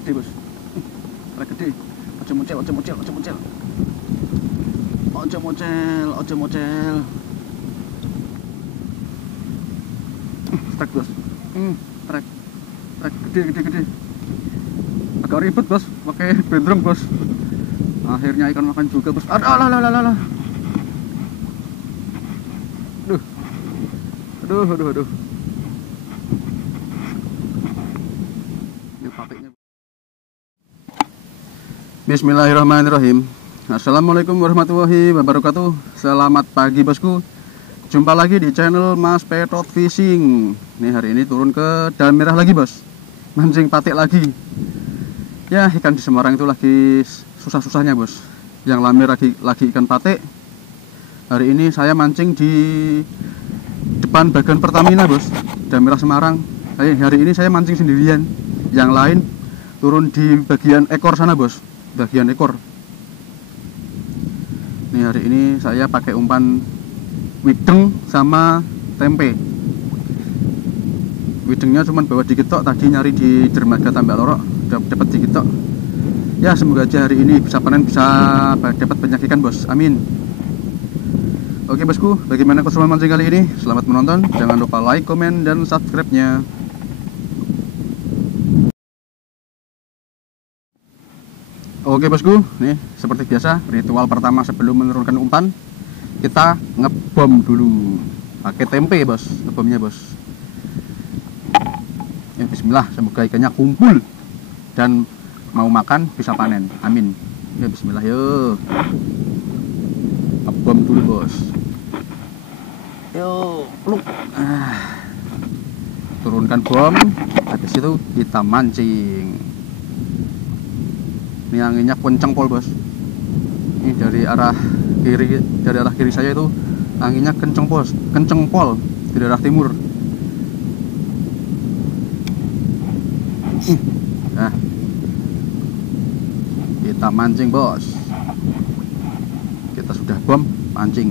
gede bos, trek gede. Ojo mocel, ojo mocel, ojo mocel, ojo mocel, ojo mocel. Trek bos, trek gede. Agak ribet bos, pakai bendrong bos. Akhirnya ikan makan juga bos. Aduh. Aduh. Ini patiknya. Bismillahirrahmanirrahim. Assalamualaikum warahmatullahi wabarakatuh. Selamat pagi bosku. Jumpa lagi di channel Mas Petot Fishing. Nih hari ini turun ke Dam Merah lagi bos. Mancing patik lagi. Ya ikan di Semarang itu lagi susah-susahnya bos. Yang lami lagi ikan patik. Hari ini saya mancing di depan bagian Pertamina bos, Dam Merah Semarang. Hari ini saya mancing sendirian. Yang lain turun di bagian ekor sana bos, bagian ekor. Nih hari ini saya pakai umpan wideng sama tempe. Widengnya cuma bawa dikit tok, tadi nyari di dermaga Tambak Lorok dapat dikit tok. Ya semoga aja hari ini bisa panen, bisa dapat banyak ikan bos, amin. Oke bosku, bagaimana keseruan mancing kali ini? Selamat menonton, jangan lupa like, komen, dan subscribe-nya. Oke bosku, nih seperti biasa ritual pertama sebelum menurunkan umpan, kita ngebom dulu pakai tempe bos, ngebomnya bos. Ya bismillah, semoga ikannya kumpul dan mau makan bisa panen, amin. Ya bismillah yuk, ngebom dulu bos. Yuk, pluk. Turunkan bom, habis itu kita mancing. Ini anginnya kencang pol bos. Ini dari arah kiri saya itu anginnya kencang bos, kencang pol dari arah timur. Nah, kita mancing bos. Kita sudah bom, pancing.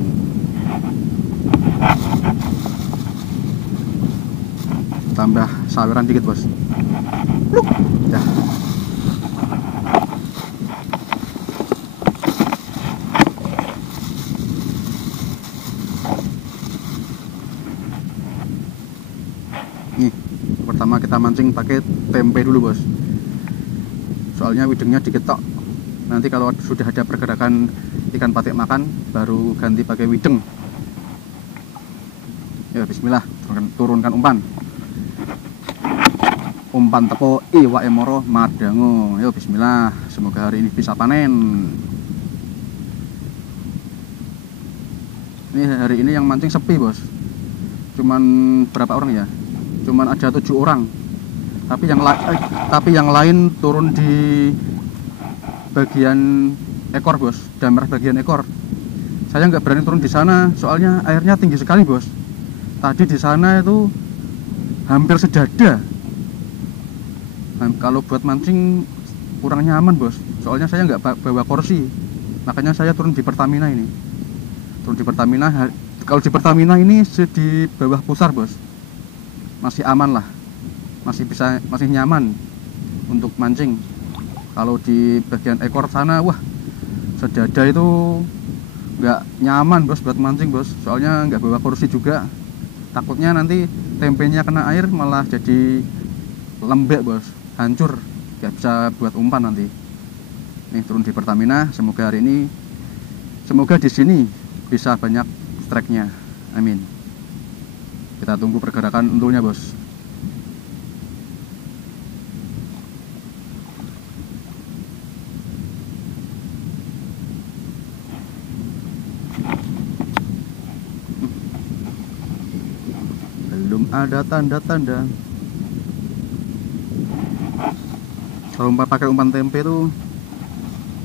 Tambah saweran dikit bos. Ya. Nih, pertama kita mancing pakai tempe dulu bos. Soalnya widengnya dikit tok. Nanti kalau sudah ada pergerakan ikan patik makan, baru ganti pakai wideng. Ya bismillah, turunkan umpan. Umpan teko iwak emoro madango. Yo bismillah, semoga hari ini bisa panen. Ini hari ini yang mancing sepi bos. Cuman berapa orang ya? Cuman ada 7 orang. Tapi yang lain turun di bagian ekor bos, Dam Merah bagian ekor. Saya nggak berani turun di sana, soalnya airnya tinggi sekali bos. Tadi di sana itu hampir sedada. Kalau buat mancing kurang nyaman bos, soalnya saya nggak bawa kursi. Makanya saya turun di Pertamina ini. Turun di Pertamina. Kalau di Pertamina ini di bawah pusar bos, masih aman lah, masih nyaman untuk mancing. Kalau di bagian ekor sana, wah sedada itu nggak nyaman bos buat mancing bos. Soalnya nggak bawa kursi juga, takutnya nanti tempenya kena air malah jadi lembek bos, hancur, nggak bisa buat umpan nanti. Nih turun di Pertamina, semoga hari ini, semoga di sini bisa banyak strike-nya, amin. Kita tunggu pergerakan untulnya bos. Belum ada tanda-tanda. Kalau pakai umpan tempe tuh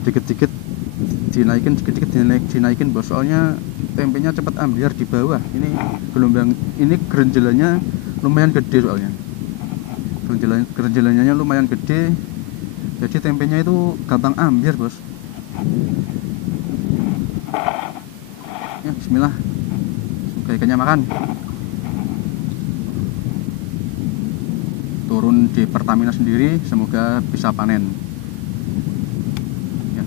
dikit-dikit dinaikin bos, soalnya tempenya cepat ambiar di bawah. Ini gelombang, ini gerenjelannya lumayan gede soalnya. Gerenjelannya lumayan gede, jadi tempenya itu gampang ambiar bos. Ya bismillah, semoga ikannya makan. turun di Pertamina sendiri, semoga bisa panen ya.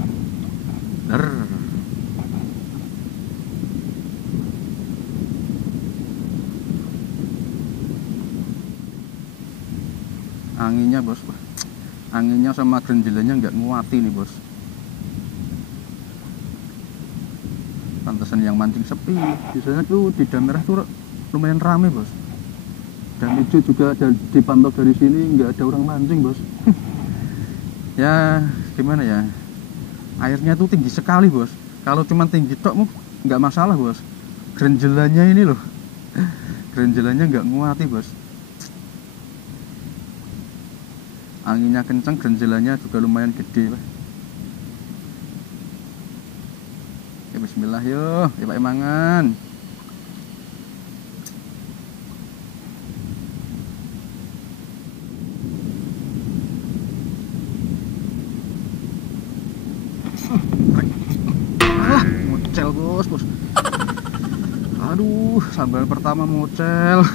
Anginnya bos, anginnya sama grenjelannya nggak nguati nih bos. Pantesan yang mancing sepi. Di sana tuh di Damerah tuh lumayan rame bos. Dan itu juga dipantau dari sini nggak ada orang mancing bos. Ya gimana ya, airnya tuh tinggi sekali bos. Kalau cuma tinggi tok nggak masalah bos. Grenjelannya ini loh, grenjelannya nggak nguati bos. Anginnya kencang, grenjelannya juga lumayan gede Pak. Ya bismillah yuk, ya Pak Emangan. Alah, mocel bos. Aduh, sambaran pertama mocel.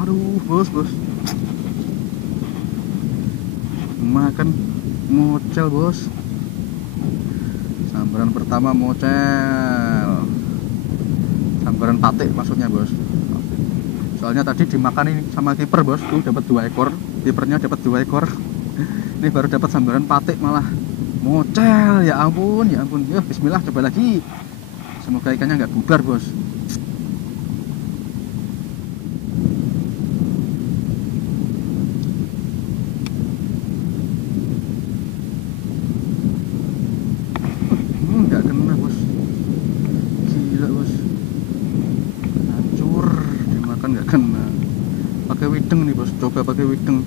Aduh, bos. Makan mocel bos. Sambaran pertama mocel. Sambaran patik maksudnya bos. Soalnya tadi dimakan ini sama kiper bos, tuh dapat 2 ekor. Kipernya dapat 2 ekor. Ini baru dapat sambaran patik malah mocel. Ya ampun. Yuk bismillah, coba lagi. Semoga ikannya nggak bubar bos. Nggak kena bos, gila bos, hancur, dimakan nggak kena. Pakai wideng nih bos, coba pakai wideng.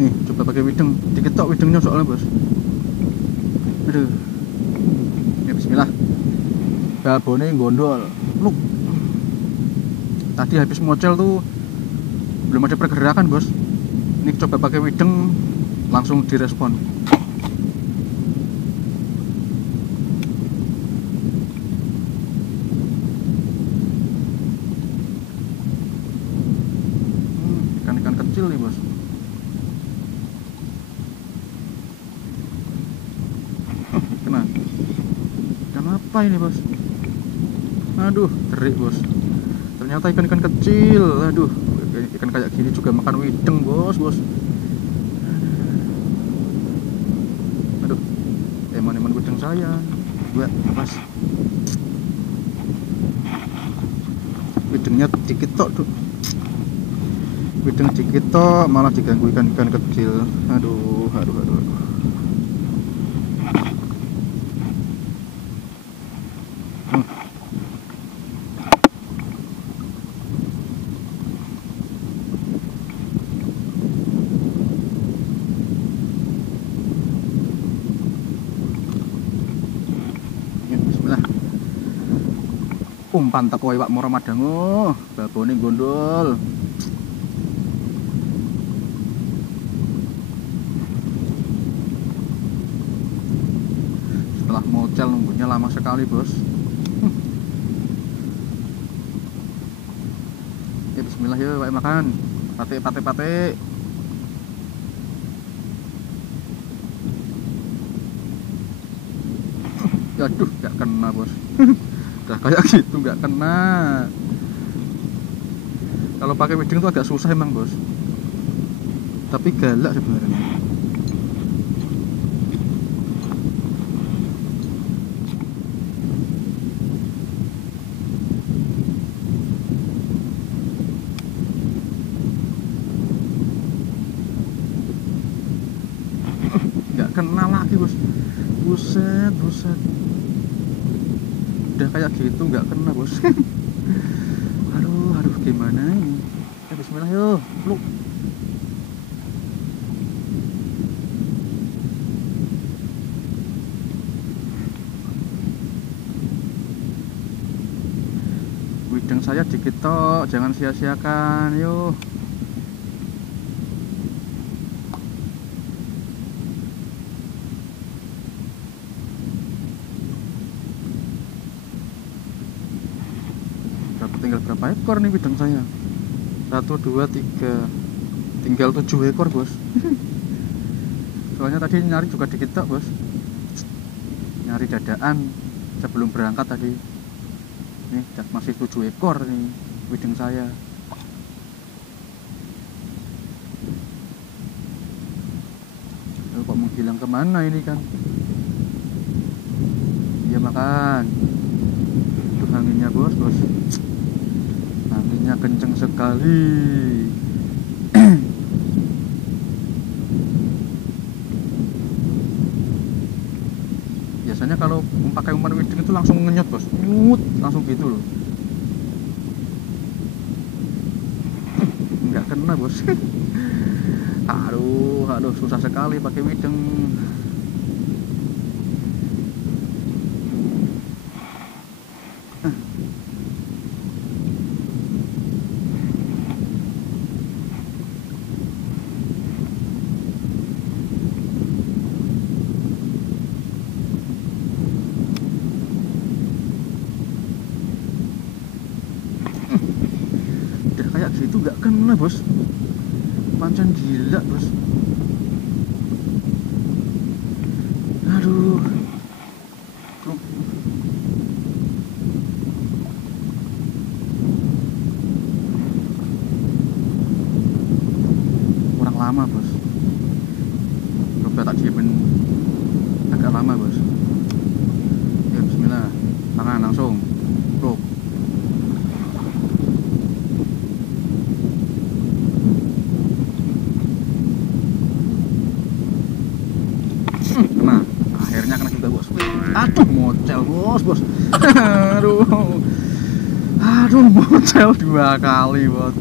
Nih coba pakai wideng, diketok widengnya soalnya bos. Aduh, ya bismillah. Babone gondol, look. Tadi habis mocel tuh belum ada pergerakan bos. Ini coba pakai wideng, langsung direspon. Ikan-ikan kecil nih bos. Kenapa ini bos? Aduh, terik bos. Ternyata ikan-ikan kecil. Aduh, ikan kayak gini juga makan wideng bos. Aduh, eman-eman wideng saya. Buat pas. Widengnya dikit tok tuh. Wideng dikit tok malah diganggu ikan-ikan kecil. Aduh. Umpan teko iwak moro madango, babone gondol. Setelah mocel nunggunya lama sekali bos. Ya bismillah yuk, Pak makan. Patik. Aduh, gak kena bos. Udah kayak gitu nggak kena. Kalau pakai wideng tuh agak susah emang bos, tapi galak sebenarnya. Nggak kena lagi bos. Buset. Udah kayak gitu nggak kena bos. aduh gimana ini. Ya bismillah yuk, lu. Wideng saya dikit tok, jangan sia-siakan yuk. tinggal berapa ekor nih wideng saya? 1, 2, 3, tinggal 7 ekor bos. Soalnya tadi nyari juga dikit tak bos, nyari dadaan sebelum berangkat tadi. Nih masih 7 ekor nih wideng saya. Lalu kok menghilang kemana ini kan? Ya makan. Tuh anginnya bos, anginnya kenceng sekali. Biasanya kalau pakai umpan wideng itu langsung ngenyot bos, nyut langsung gitu loh. Nggak kena bos. Aduh susah sekali pakai wideng. Udah kayak gitu nggak kena bos, pancen gila bos. Aduh, kurang lama bos. Coba tak diemin agak lama bos. Ya bismillah, tangan langsung bro. Nah, akhirnya kena juga bos. Aduh, mocel bos. Aduh, mocel 2 kali bos.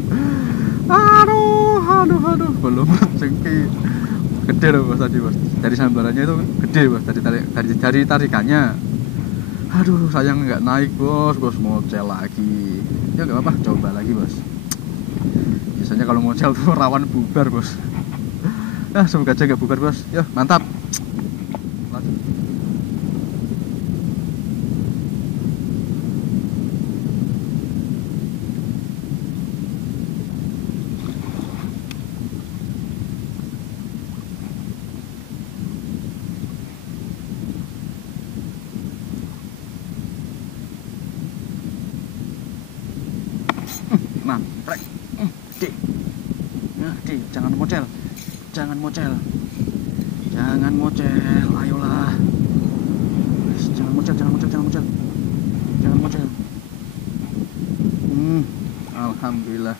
Aduh, belum rezeki. Gede loh bos tadi bos. Dari sambarannya itu gede bos. Dari tarikannya. Aduh, sayang nggak naik bos. Mocel lagi. Ya nggak apa-apa, coba lagi bos. Biasanya kalau mocel tuh rawan bubar bos. Semoga aja nggak bubar bos. Ya mantap. Nah, trek. Dik. Nah, dik, jangan mocel. Ayolah. Jangan mocel. Alhamdulillah.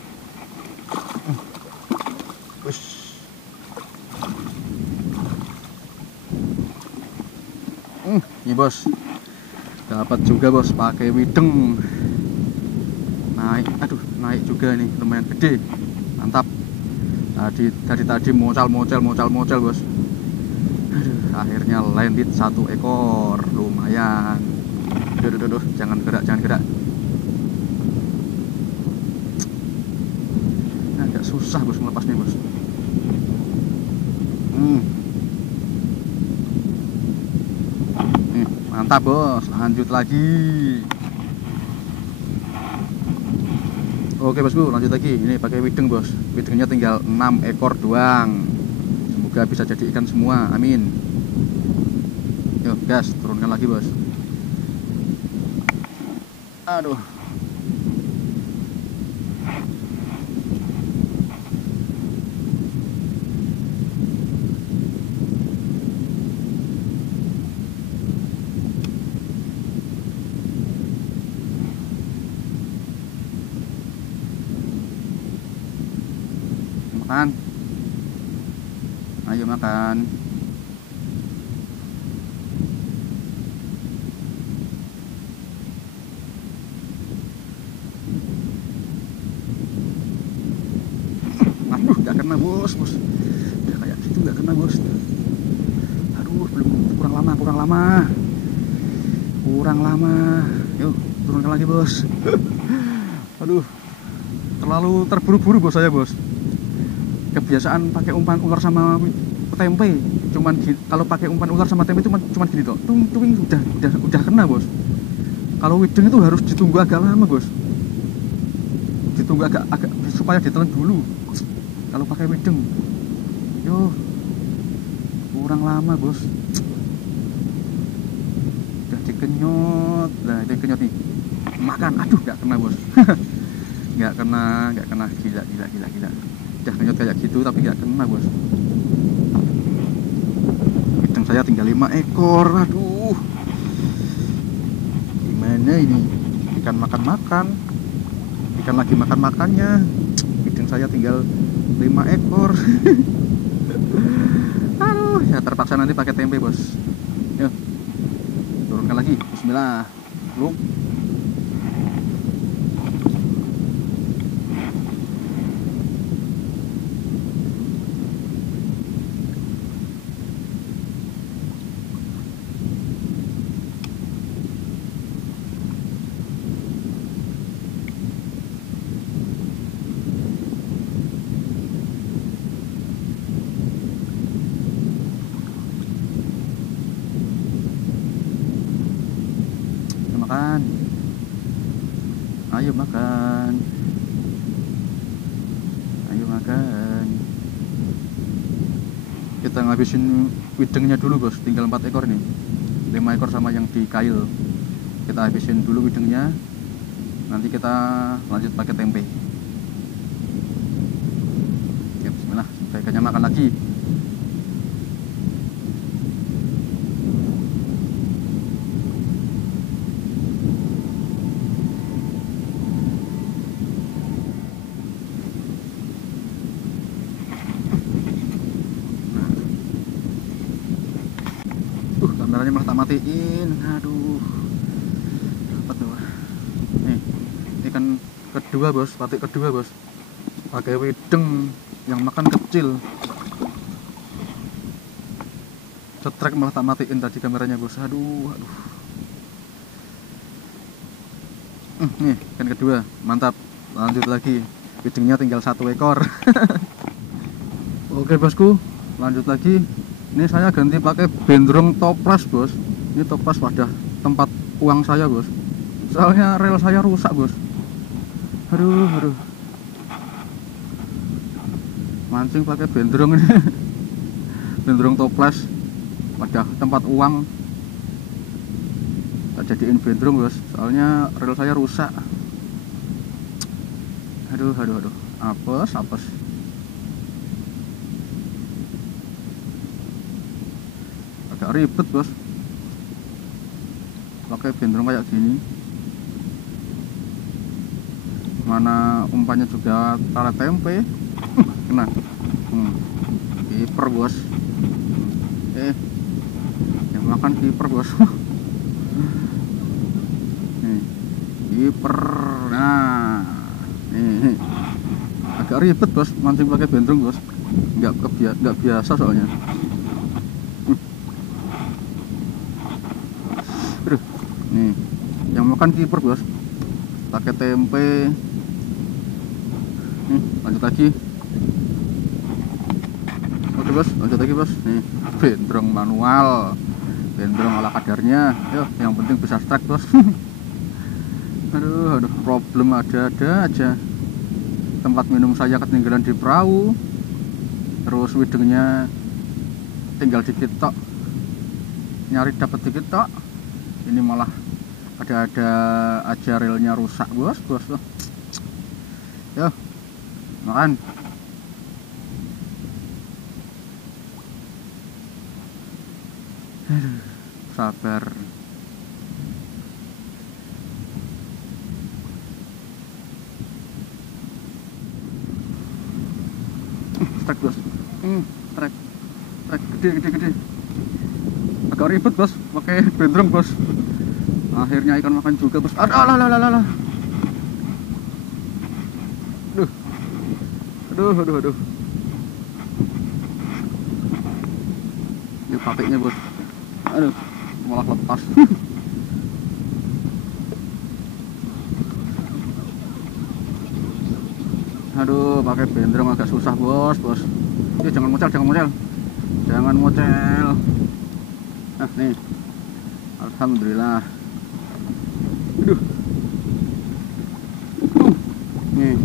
Wis. Ini bos. Dapat juga bos pakai wideng. Naik juga nih, lumayan gede. Mantap. Dari tadi mocal bos. Aduh, akhirnya landed 1 ekor, lumayan. Aduh, jangan gerak. Agak susah bos melepasnya bos. Mantap bos, lanjut lagi. Oke bosku, lanjut lagi. Ini pakai wideng bos. Widengnya tinggal 6 ekor doang. Semoga bisa jadi ikan semua, amin. Yuk gas, turunkan lagi bos. Aduh. Makan. Ayo makan. Aduh, gak kena bos. Udah kayak gitu gak kena bos. Aduh, belum, kurang lama. Yuk, turunkan lagi bos. Aduh, terlalu terburu-buru bos saya bos. Kebiasaan pakai umpan ular sama tempe, kalau pakai umpan ular sama tempe itu cuman gini toh, udah kena bos. Kalau wideng itu harus ditunggu agak lama bos. tunggu agak supaya ditelan dulu kalau pakai wideng. Yo, kurang lama bos. Udah dikenyot, nah itu kenyot nih, makan, aduh nggak kena bos. nggak kena, gila. Udah kenyot kayak gitu tapi nggak kena bos. Wideng saya tinggal 5 ekor, aduh. Gimana ini? Ikan makan, ikan lagi makannya. Wideng saya tinggal 5 ekor. Aduh, ya terpaksa nanti pakai tempe bos. Yuk, turunkan lagi. Bismillah. Belum. Makan, ayo makan, kita ngabisin widengnya dulu bos, tinggal 4 ekor nih, 5 ekor sama yang di kail, kita habisin dulu widengnya, nanti kita lanjut pakai tempe. Ya, bismillah, ikannya makan lagi. Kameranya malah tak matiin, aduh. Apa tuh? Nih, ikan kedua bos, patik kedua bos, pakai wideng yang makan kecil. Cetrek malah tak matiin tadi kameranya bos, aduh. Nih, ikan kedua, mantap. Lanjut lagi, widengnya tinggal 1 ekor. Oke bosku, lanjut lagi. Ini saya ganti pakai bendrong toples bos. Ini toples wadah tempat uang saya bos. Soalnya rel saya rusak bos. Aduh. Mancing pakai bendrong ini. Bendrong toples wadah tempat uang. Tak jadiin bendrong bos. Soalnya rel saya rusak. Aduh. Apes. Agak ribet bos pakai bendrong kayak gini, mana umpannya juga tali tempe. Kena kiper bos, yang makan kiper bos. Nih kiper, nah nih agak ribet bos mancing pakai bendrong bos, nggak biasa soalnya. Nih yang makan kiper bos, pakai tempe. Nih lanjut lagi. Oke bos, lanjut lagi bos. Nih bendrong manual, bendrong ala kadarnya. Yo, yang penting bisa strike bos. aduh problem ada aja. Tempat minum saya ketinggalan di perahu, terus widengnya tinggal dikit tok, nyari dapat dikit tok. Ini malah ada aja relnya rusak bos. Yo, makan. Sabar. Trek bos. Trek gede. Agak ribet bos pakai bendrong bos. Akhirnya ikan makan juga bos. Aduh. Ini patiknya bos. Aduh, malah lepas. Aduh, pakai bendrong agak susah bos. Jangan mocel. Nah nih, alhamdulillah. Nih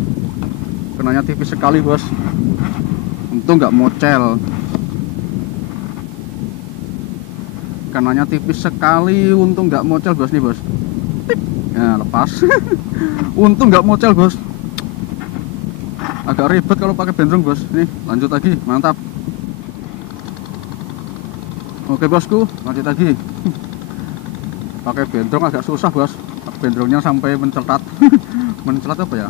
kenanya tipis sekali bos, untung nggak mocel. Kenanya tipis sekali, untung nggak mocel bos nih bos. Tip. Ya lepas. Untung nggak mocel bos. Agak ribet kalau pakai bentrong bos. Nih lanjut lagi, mantap. Oke bosku, lanjut lagi. Pakai bentrong agak susah bos. Bentrongnya sampai mencelat. Mencelat apa ya?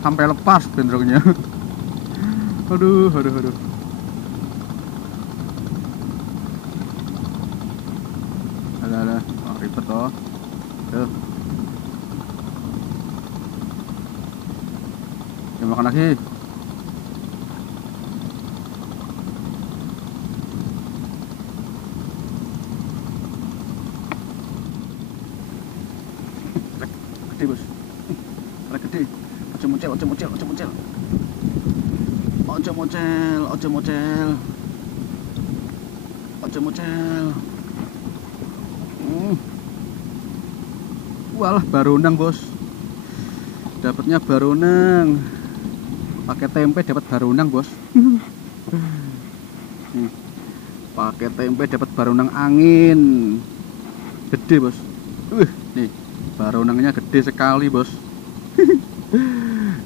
Sampai lepas bentrongnya. Aduh. Ada. Oh, ribet toh. Tuh. Ya, makan lagi. Gede bos. Gede. Ojo mocel. Walah barunang bos, dapatnya barunang, pakai tempe dapat barunang bos. Nih, pakai tempe dapat barunang angin, gede bos. Nih barunangnya gede sekali bos.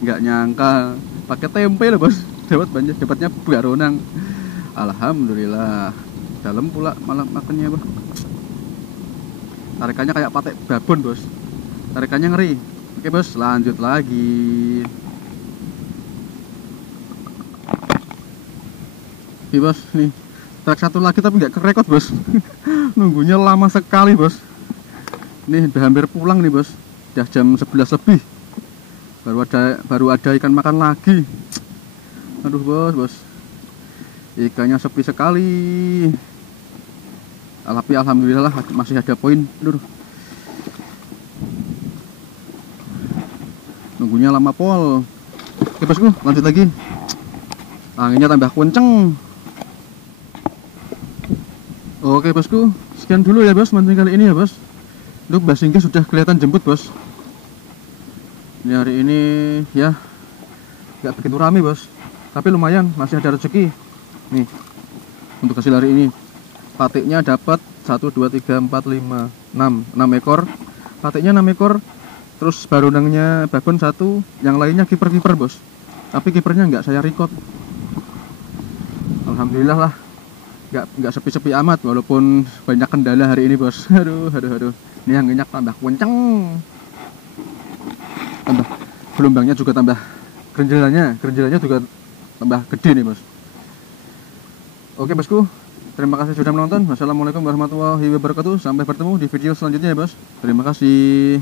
Nggak nyangka pakai tempe loh bos, dapatnya barunang. Alhamdulillah, dalam pula malam makannya bos. Tarikannya kayak patek babon bos, tarikannya ngeri. Oke bos, lanjut lagi. Oke bos, nih trek satu lagi tapi nggak kerekot bos. Nunggunya lama sekali bos. Nih udah hampir pulang nih bos, udah jam 11 lebih, baru ada ikan makan lagi. Aduh bos, ikannya sepi sekali. Tapi alhamdulillah masih ada poin. Aduh. Nunggunya lama pol. Oke bosku, lanjut lagi. Anginnya tambah kenceng. Oke bosku, sekian dulu ya bos mancing kali ini ya bos. Untuk Mbah Singkih sudah kelihatan jemput bos. Ini hari ini ya nggak begitu rame bos, tapi lumayan masih ada rezeki. Nih untuk hasil hari ini. Patiknya dapat 1, 2, 3, 4, 5, 6 ekor. Patiknya 6 ekor. Terus barunangnya babon 1, yang lainnya kiper bos. Tapi kipernya nggak saya record. Alhamdulillah lah, nggak sepi-sepi amat walaupun banyak kendala hari ini bos. Aduh. Ini anginnya tambah kenceng. Tambah gelombangnya juga tambah, gerinjilannya juga tambah gede nih bos. Oke bosku, terima kasih sudah menonton. Wassalamualaikum warahmatullahi wabarakatuh. Sampai bertemu di video selanjutnya ya bos. Terima kasih.